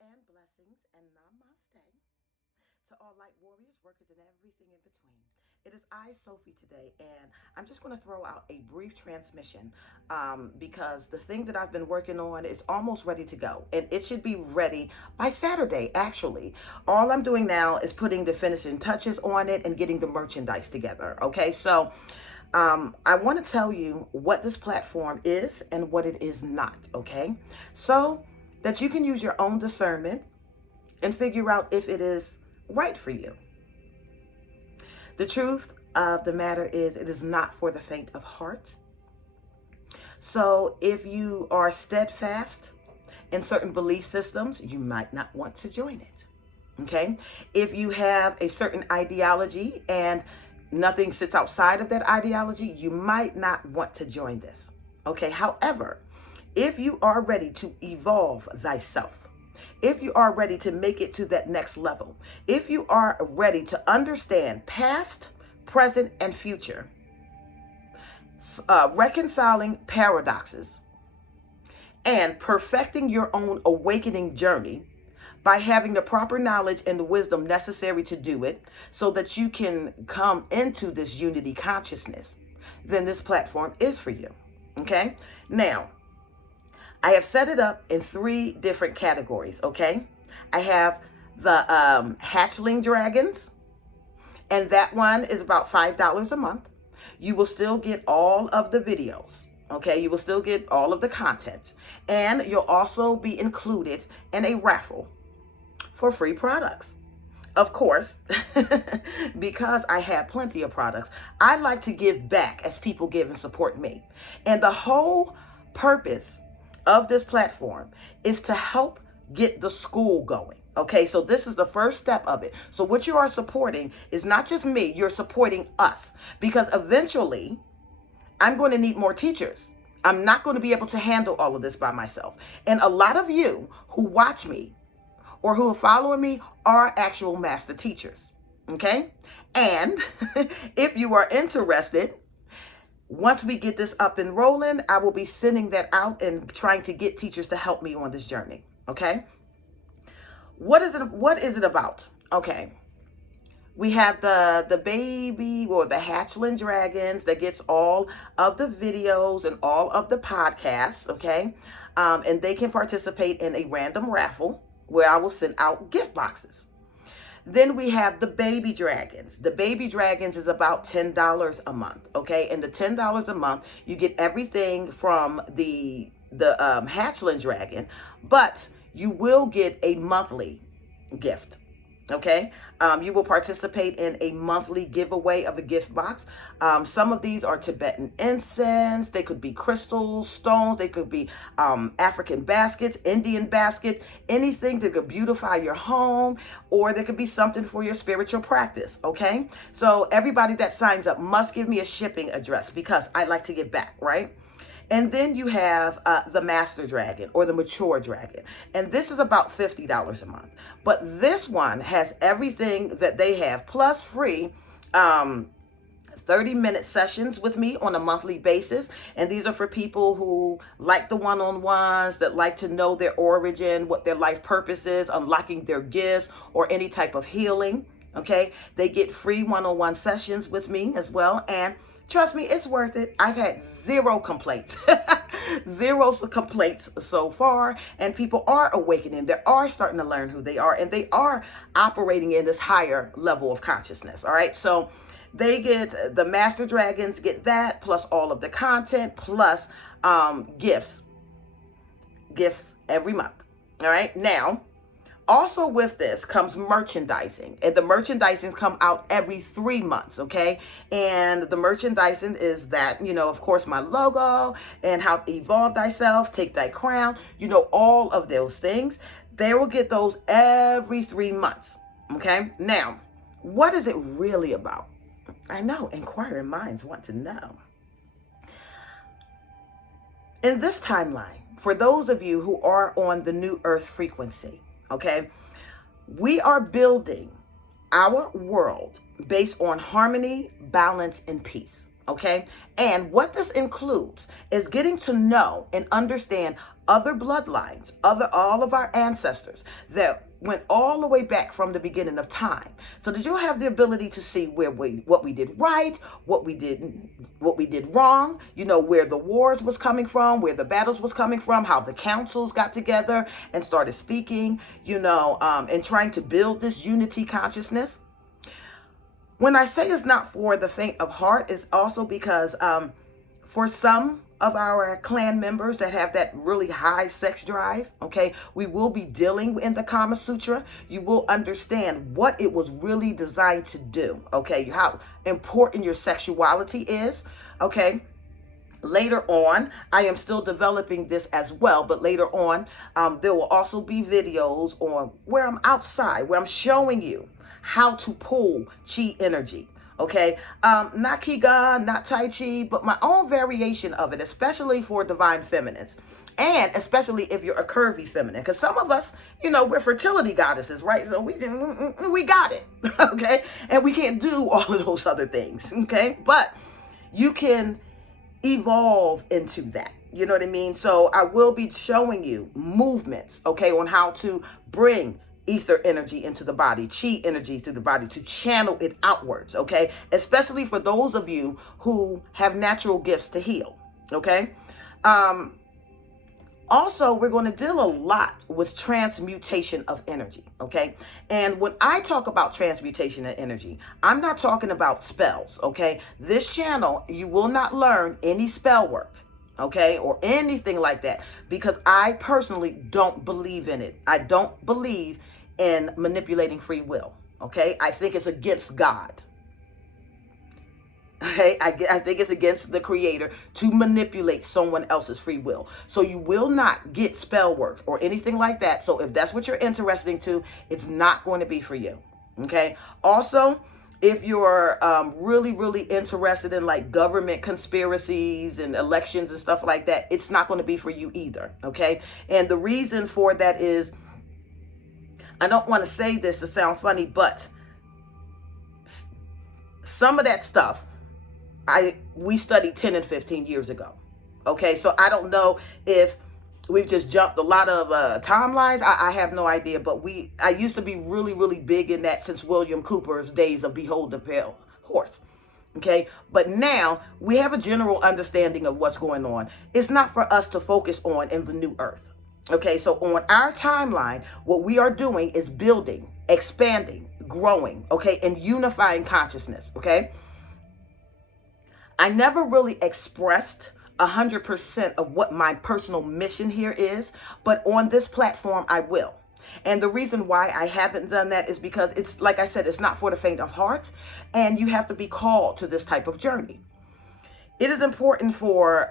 and blessings and namaste to all light warriors, workers, and everything in between. It is I, Sophie, today, and I'm just going to throw out a brief transmission because the thing that I've been working on is almost ready to go, and it should be ready by Saturday, actually. All I'm doing now is putting the finishing touches on it and getting the merchandise together, okay? So I want to tell you what this platform is and what it is not, okay? So that you can use your own discernment and figure out if it is right for you. The truth of the matter is, it is not for the faint of heart. So if you are steadfast in certain belief systems, you might not want to join it. Okay? If you have a certain ideology and nothing sits outside of that ideology, you might not want to join this. Okay? However, if you are ready to evolve thyself, if you are ready to make it to that next level, if you are ready to understand past, present, and future, reconciling paradoxes, and perfecting your own awakening journey by having the proper knowledge and the wisdom necessary to do it so that you can come into this unity consciousness, then this platform is for you. Okay? Now, I have set it up in 3 different categories, okay? I have the hatchling dragons, and that one is about $5 a month. You will still get all of the videos, okay? You will still get all of the content, and you'll also be included in a raffle for free products. Of course, because I have plenty of products, I like to give back as people give and support me. And the whole purpose of this platform is to help get the school going. Okay, so this is the first step of it. So what you are supporting is not just me, you're supporting us, because eventually I'm going to need more teachers. I'm not going to be able to handle all of this by myself. And a lot of you who watch me or who are following me are actual master teachers. Okay? And if you are interested, once we get this up and rolling, I will be sending that out and trying to get teachers to help me on this journey. Okay? What is it about? Okay. We have the baby or the hatchling dragons that gets all of the videos and all of the podcasts, okay? And they can participate in a random raffle where I will send out gift boxes. Then we have the baby dragons. The baby dragons is about $10 a month, okay? And the $10 a month, you get everything from the hatchling dragon, but you will get a monthly gift. Okay, you will participate in a monthly giveaway of a gift box. Some of these are Tibetan incense. They could be crystals, stones. They could be African baskets, Indian baskets, anything that could beautify your home, or there could be something for your spiritual practice. Okay, so everybody that signs up must give me a shipping address because I like to give back, right? And then you have the Master Dragon or the Mature Dragon. And this is about $50 a month. But this one has everything that they have, plus free 30-minute sessions with me on a monthly basis. And these are for people who like the one-on-ones, that like to know their origin, what their life purpose is, unlocking their gifts, or any type of healing. Okay? They get free one-on-one sessions with me as well. And trust me, it's worth it. I've had 0 complaints, 0 complaints so far, and people are awakening. They are starting to learn who they are, and they are operating in this higher level of consciousness. All right, so they get the Master Dragons, get that plus all of the content plus gifts every month. All right, now. Also with this comes merchandising, and the merchandising come out every 3 months, okay? And the merchandising is that, of course, my logo and how to evolve thyself, take thy crown, all of those things. They will get those every 3 months, okay? Now, what is it really about? I know, inquiring minds want to know. In this timeline, for those of you who are on the new earth frequency, okay, we are building our world based on harmony, balance, and peace. okay? And what this includes is getting to know and understand other bloodlines, all of our ancestors that went all the way back from the beginning of time, so that you'll have the ability to see what we did right, what we did wrong, where the wars was coming from, where the battles was coming from, how the councils got together and started speaking, and trying to build this unity consciousness. When I say it's not for the faint of heart, it's also because for some of our clan members that have that really high sex drive, okay, we will be dealing in the Kama Sutra. You will understand what it was really designed to do, okay, how important your sexuality is, okay. Later on, I am still developing this as well, but later on, there will also be videos on where I'm outside, where I'm showing you how to pull chi energy, okay? Not Qigong, not Tai Chi, but my own variation of it, especially for divine feminines. And especially if you're a curvy feminine, because some of us, we're fertility goddesses, right? So we got it, okay? And we can't do all of those other things, okay? But you can evolve into that. You know what I mean? So I will be showing you movements, okay, on how to bring ether energy into the body, chi energy to the body, to channel it outwards, okay? Especially for those of you who have natural gifts to heal, okay? Also, we're going to deal a lot with transmutation of energy, okay? And when I talk about transmutation of energy, I'm not talking about spells, okay? This channel, you will not learn any spell work, okay, or anything like that, because I personally don't believe in it. I don't believe in manipulating free will, okay? I think it's against God. Okay, I think it's against the creator to manipulate someone else's free will. So you will not get spell work or anything like that. So if that's what you're interested in, it's not going to be for you. Okay. Also, if you're really, really interested in like government conspiracies and elections and stuff like that, it's not going to be for you either. Okay. And the reason for that is, I don't want to say this to sound funny, but some of that stuff we studied 10 and 15 years ago. Okay, so I don't know if we've just jumped a lot of timelines. I have no idea, but I used to be really, really big in that since William Cooper's days of Behold the Pale Horse. Okay, but now we have a general understanding of what's going on. It's not for us to focus on in the new earth. Okay, so on our timeline, what we are doing is building, expanding, growing, okay, and unifying consciousness, okay? I never really expressed 100% of what my personal mission here is, but on this platform, I will. And the reason why I haven't done that is because it's, like I said, it's not for the faint of heart, and you have to be called to this type of journey. It is important for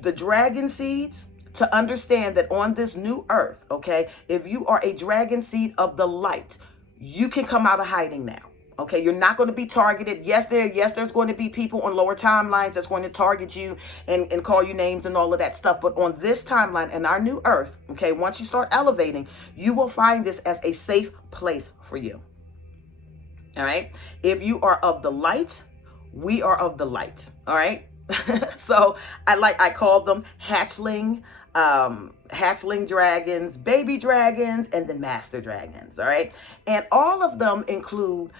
the dragon seeds to understand that on this new earth, okay, if you are a dragon seed of the light, you can come out of hiding now. Okay, you're not going to be targeted. Yes, there's going to be people on lower timelines that's going to target you and call you names and all of that stuff. But on this timeline and our new earth, okay, once you start elevating, you will find this as a safe place for you. All right. If you are of the light, we are of the light. All right. So I call them hatchling dragons, baby dragons, and then master dragons. All right. And all of them include,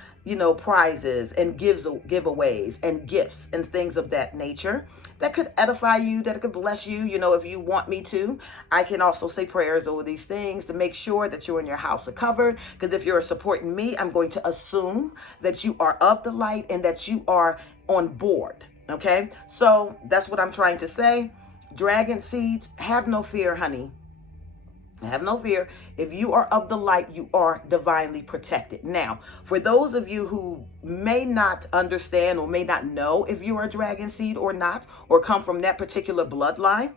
prizes and giveaways and gifts and things of that nature that could edify you, that could bless you. If you want me to, I can also say prayers over these things to make sure that you and your house are covered. Because if you're supporting me, I'm going to assume that you are of the light and that you are on board. Okay, so that's what I'm trying to say. Dragon seeds, have no fear, honey. Have no fear. If you are of the light, you are divinely protected. Now, for those of you who may not understand or may not know if you are a dragon seed or not, or come from that particular bloodline,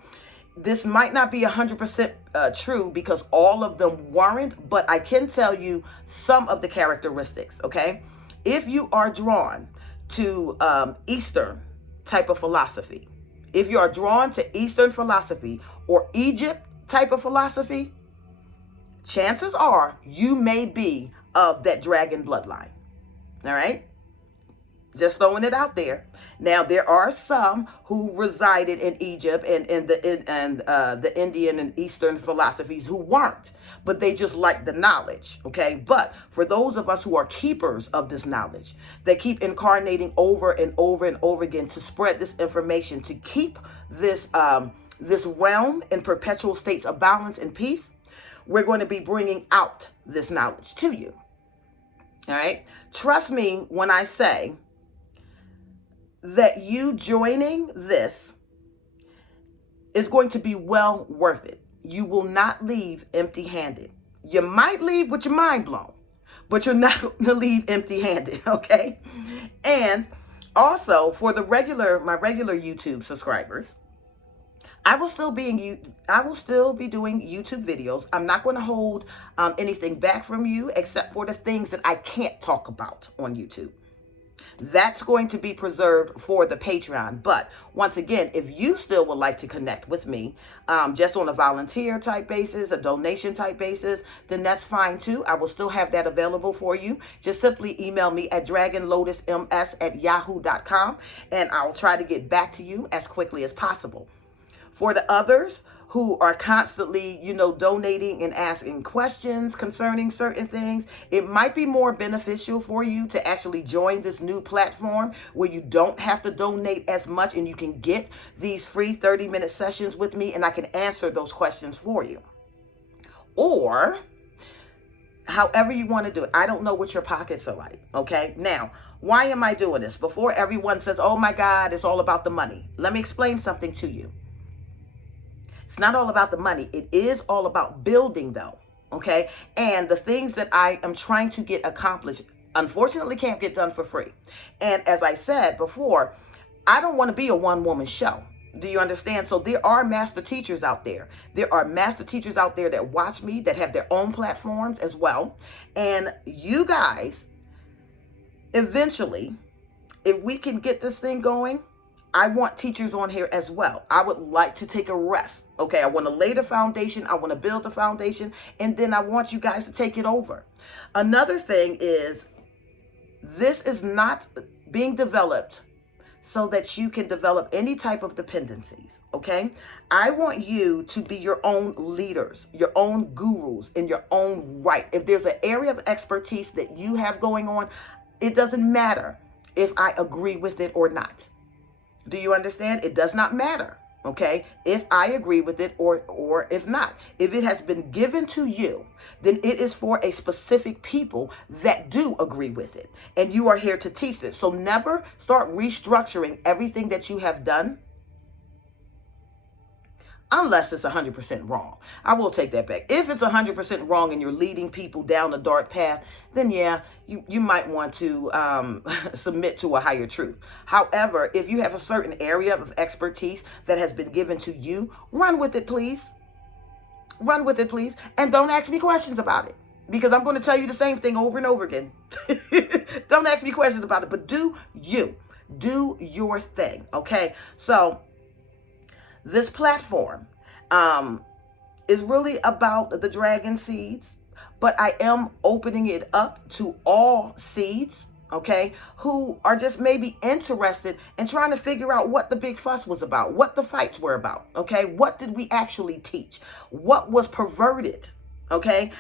this might not be 100% true because all of them weren't, but I can tell you some of the characteristics, okay? If you are drawn to Eastern type of philosophy, if you are drawn to Eastern philosophy or Egypt type of philosophy, chances are you may be of that dragon bloodline. All right. Just throwing it out there. Now there are some who resided in Egypt and the Indian and Eastern philosophies who weren't, but they just liked the knowledge. Okay, but for those of us who are keepers of this knowledge, that keep incarnating over and over and over again to spread this information, to keep this realm in perpetual states of balance and peace, we're going to be bringing out this knowledge to you. All right, trust me when I say that you joining this is going to be well worth it. You will not leave empty-handed. You might leave with your mind blown, but you're not going to leave empty-handed, okay? And also for my regular YouTube subscribers, I will still be doing YouTube videos. I'm not going to hold anything back from you except for the things that I can't talk about on YouTube. That's going to be preserved for the Patreon. But once again, if you still would like to connect with me just on a volunteer type basis, a donation type basis, then that's fine too. I will still have that available for you. Just simply email me at dragonlotusms@yahoo.com and I'll try to get back to you as quickly as possible. For the others who are constantly, donating and asking questions concerning certain things, it might be more beneficial for you to actually join this new platform where you don't have to donate as much and you can get these free 30-minute sessions with me and I can answer those questions for you. Or however you want to do it. I don't know what your pockets are like, okay? Now, why am I doing this? Before everyone says, oh my God, it's all about the money. Let me explain something to you. It's not all about the money. It is all about building though, okay? And the things that I am trying to get accomplished, unfortunately can't get done for free. And as I said before, I don't want to be a one-woman show. Do you understand? So there are master teachers out there. There are master teachers out there that watch me, that have their own platforms as well. And you guys, eventually, if we can get this thing going, I want teachers on here as well. I would like to take a rest. Okay, I want to lay the foundation. I want to build the foundation. And then I want you guys to take it over. Another thing is, this is not being developed so that you can develop any type of dependencies. Okay, I want you to be your own leaders, your own gurus in your own right. If there's an area of expertise that you have going on, it doesn't matter if I agree with it or not. Do you understand? It does not matter, okay, if I agree with it or if not. If it has been given to you, then it is for a specific people that do agree with it. And you are here to teach this. So never start restructuring everything that you have done unless it's 100% wrong. I will take that back. If it's 100% wrong and you're leading people down a dark path, then yeah, you might want to submit to a higher truth. However, if you have a certain area of expertise that has been given to you, run with it, please. Run with it, please. And don't ask me questions about it, because I'm going to tell you the same thing over and over again. Don't ask me questions about it, but do your thing, okay? So this platform is really about the dragon seeds, but I am opening it up to all seeds, okay, who are just maybe interested in trying to figure out what the big fuss was about, what the fights were about, okay? What did we actually teach? What was perverted, okay,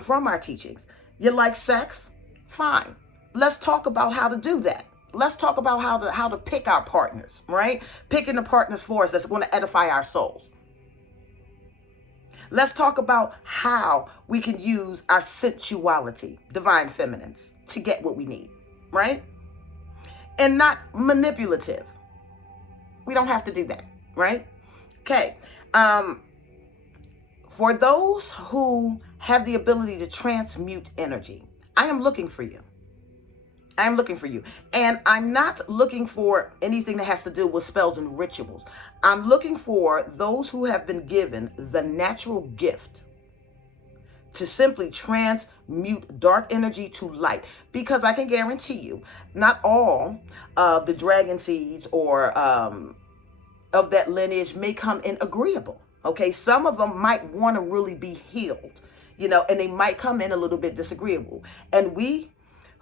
from our teachings? You like sex? Fine. Let's talk about how to do that. Let's talk about how to pick our partners, right? Picking the partners for us that's going to edify our souls. Let's talk about how we can use our sensuality, divine feminines, to get what we need, right? And not manipulative. We don't have to do that, right? Okay. For those who have the ability to transmute energy, I am looking for you. I'm looking for you. And I'm not looking for anything that has to do with spells and rituals. I'm looking for those who have been given the natural gift to simply transmute dark energy to light. Because I can guarantee you, not all of the dragon seeds or of that lineage may come in agreeable. Okay, some of them might want to really be healed, and they might come in a little bit disagreeable. And we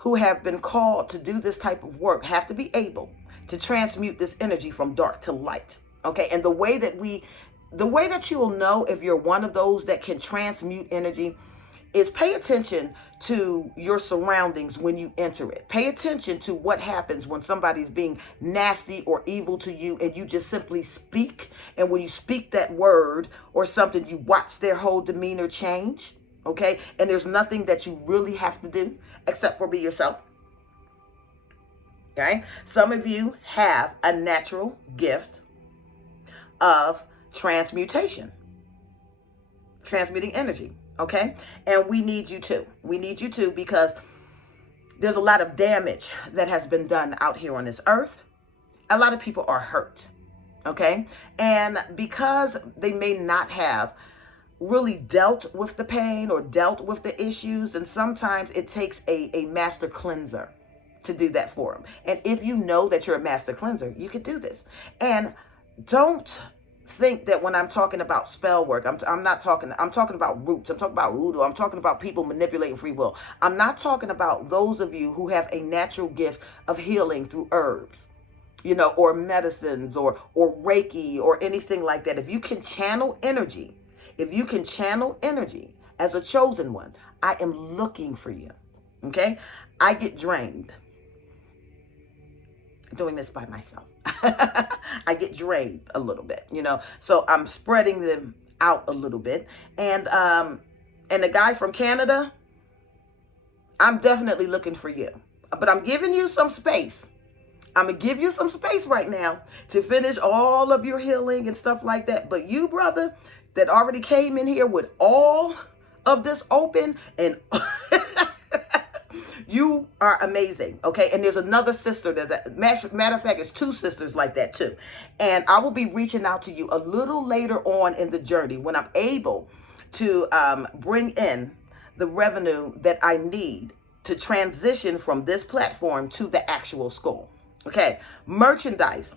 who have been called to do this type of work have to be able to transmute this energy from dark to light. Okay, and the way that you will know if you're one of those that can transmute energy is pay attention to your surroundings when you enter it. Pay attention to what happens when somebody's being nasty or evil to you and you just simply speak. And when you speak that word or something, you watch their whole demeanor change. Okay, and there's nothing that you really have to do except for be yourself. Okay, some of you have a natural gift of transmutation, transmuting energy. Okay, and we need you to. We need you to, because there's a lot of damage that has been done out here on this earth. A lot of people are hurt. Okay, and because they may not have really dealt with the pain or dealt with the issues, and sometimes it takes a master cleanser to do that for them. And if you know that you're a master cleanser, you could do this. And don't think that when I'm talking about spell work, I'm talking about roots. I'm talking about voodoo. I'm talking about people manipulating free will. I'm not talking about those of you who have a natural gift of healing through herbs, or medicines or Reiki or anything like that. If you can channel energy, as a chosen one, I am looking for you. Okay? I get drained doing this by myself. I get drained a little bit, so I'm spreading them out a little bit. And the guy from Canada, I'm definitely looking for you, but I'm giving you some space. I'm going to give you some space right now to finish all of your healing and stuff like that. But you, brother, that already came in here with all of this open, and you are amazing. Okay. And there's another sister that matter of fact, it's two sisters like that too. And I will be reaching out to you a little later on in the journey when I'm able to bring in the revenue that I need to transition from this platform to the actual school. Okay. Merchandise.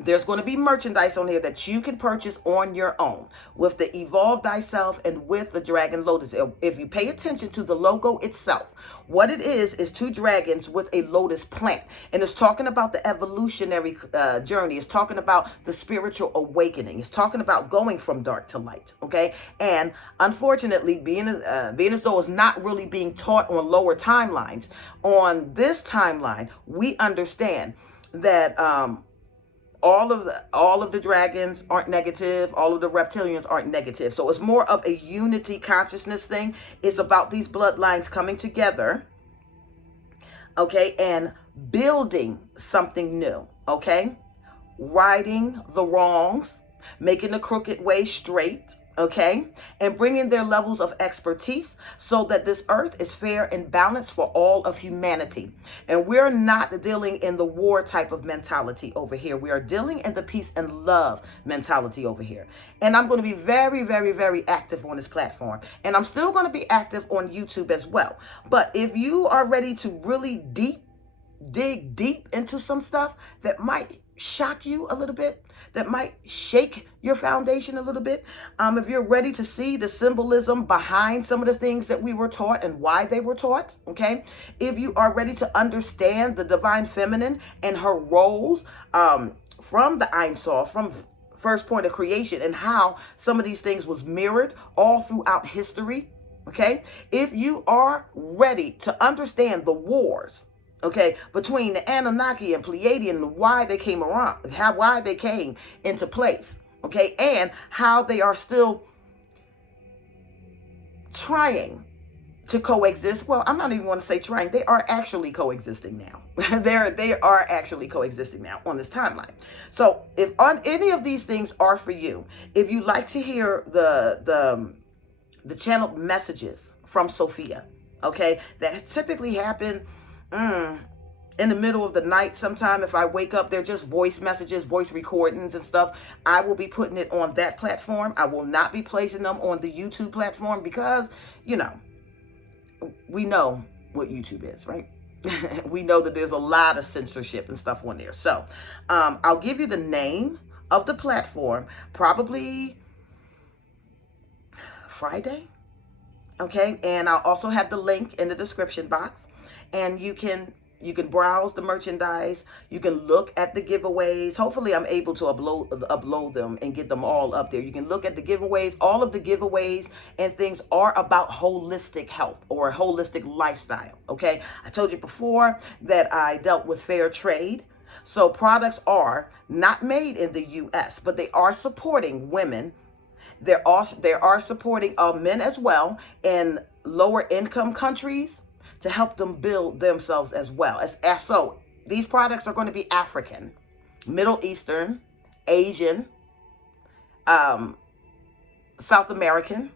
There's going to be merchandise on here that you can purchase on your own with the Evolve Thyself and with the Dragon Lotus. If you pay attention to the logo itself, what it is two dragons with a lotus plant. And it's talking about the evolutionary journey. It's talking about the spiritual awakening. It's talking about going from dark to light. Okay. And unfortunately, being as though it's not really being taught on lower timelines, on this timeline, we understand that, all of the dragons aren't negative. All of the reptilians aren't negative. So it's more of a unity consciousness thing. It's about these bloodlines coming together, okay, and building something new, okay? Righting the wrongs, making the crooked way straight, okay? And bringing their levels of expertise so that this earth is fair and balanced for all of humanity. And we're not dealing in the war type of mentality over here. We are dealing in the peace and love mentality over here. And I'm going to be very, very, very active on this platform. And I'm still going to be active on YouTube as well. But if you are ready to really dig deep into some stuff that might shock you a little bit, that might shake your foundation a little bit, if you're ready to see the symbolism behind some of the things that we were taught and why they were taught, okay, if you are ready to understand the divine feminine and her roles from the Ein Sof, from first point of creation, and how some of these things was mirrored all throughout history, okay, if you are ready to understand the wars, okay, between the Anunnaki and Pleiadian, and why they came around, why they came into place, okay, and how they are still trying to coexist. Well, I'm not even going to say trying. They are actually coexisting now. They are actually coexisting now on this timeline. So if on any of these things are for you, if you like to hear the channeled messages from Sophia, okay, that typically happen in the middle of the night. Sometime if I wake up, they're just voice messages, voice recordings and stuff. I will be putting it on that platform. I will not be placing them on the YouTube platform because, we know what YouTube is, right? We know that there's a lot of censorship and stuff on there. So I'll give you the name of the platform probably Friday. Okay. And I'll also have the link in the description box. and you can browse the merchandise. You can look at the giveaways. Hopefully I'm able to upload them and get them all up there. You can look at the giveaways. All of the giveaways and things are about holistic health or holistic lifestyle. Okay. I told you before that I dealt with fair trade. So products are not made in the US, but they are supporting women. They are supporting men as well in lower income countries to help them build themselves as well. So these products are going to be African, Middle Eastern, Asian, South American,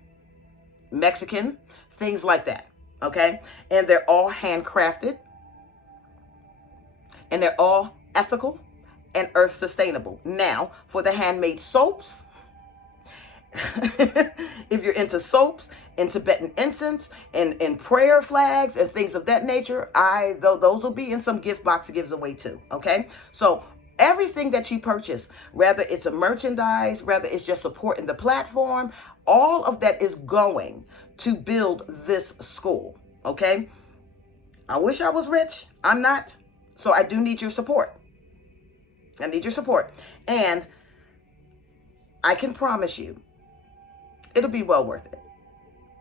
Mexican, things like that. Okay. And they're all handcrafted, and they're all ethical and earth sustainable. Now, for the handmade soaps, if you're into soaps and Tibetan incense and prayer flags and things of that nature, those will be in some gift box gives away too. Okay. So everything that you purchase, whether it's a merchandise, whether it's just supporting the platform, all of that is going to build this school. Okay. I wish I was rich. I'm not. So I do need your support. I need your support. And I can promise you, it'll be well worth it.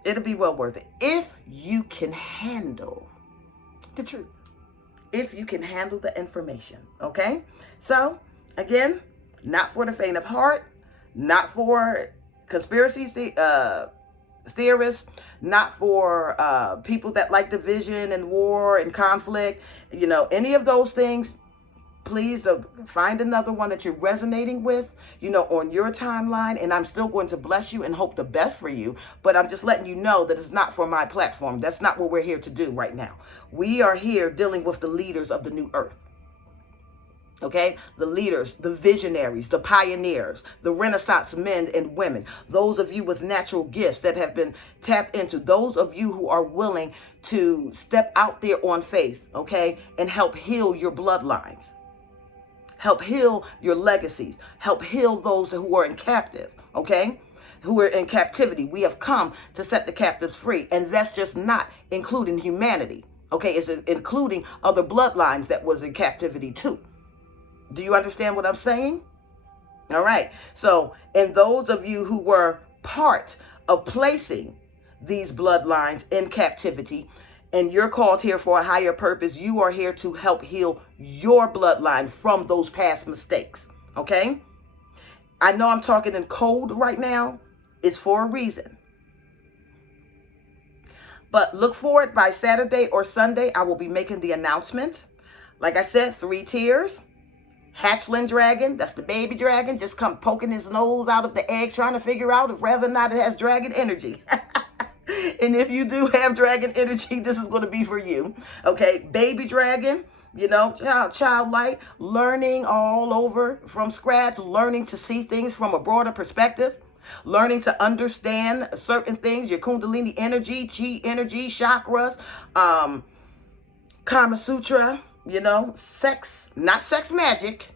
It'll be well worth it if you can handle the truth. If you can handle the information. Okay? So, again, not for the faint of heart, not for conspiracy theorists, not for people that like division and war and conflict, any of those things. Please find another one that you're resonating with, on your timeline, and I'm still going to bless you and hope the best for you. But I'm just letting you know that it's not for my platform. That's not what we're here to do right now. We are here dealing with the leaders of the new earth. Okay, the leaders, the visionaries, the pioneers, the Renaissance men and women, those of you with natural gifts that have been tapped into, those of you who are willing to step out there on faith, okay, and help heal your bloodlines, help heal your legacies, help heal those who are in captive, okay, who are in captivity. We have come to set the captives free, and that's just not including humanity, okay, it's including other bloodlines that was in captivity too. Do you understand what I'm saying? All right. So, and those of you who were part of placing these bloodlines in captivity, and you're called here for a higher purpose, you are here to help heal your bloodline from those past mistakes. Okay? I know I'm talking in code right now. It's for a reason. But look for it by Saturday or Sunday. I will be making the announcement. Like I said, 3 tiers. Hatchling dragon, that's the baby dragon, just come poking his nose out of the egg, trying to figure out if whether or not it has dragon energy. And if you do have dragon energy, this is going to be for you. Okay, baby dragon, childlike, learning all over from scratch, learning to see things from a broader perspective, learning to understand certain things, your kundalini energy, chi energy, chakras, Kama Sutra. Sex, not sex magic,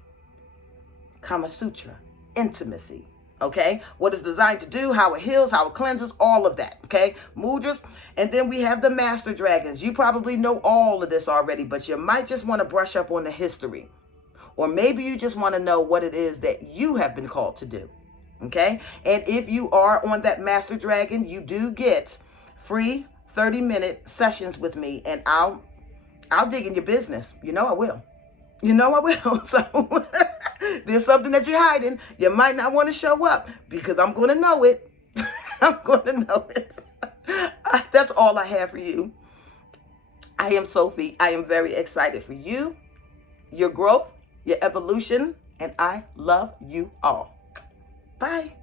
Kama Sutra, intimacy, okay? What it's designed to do, how it heals, how it cleanses, all of that, okay? Mudras, and then we have the master dragons. You probably know all of this already, but you might just want to brush up on the history. Or maybe you just want to know what it is that you have been called to do, okay? And if you are on that master dragon, you do get free 30-minute sessions with me, and I'll dig in your business. I will. So there's something that you're hiding. You might not want to show up because I'm going to know it. I'm going to know it. That's all I have for you. I am Sophie. I am very excited for you, your growth, your evolution, and I love you all. Bye.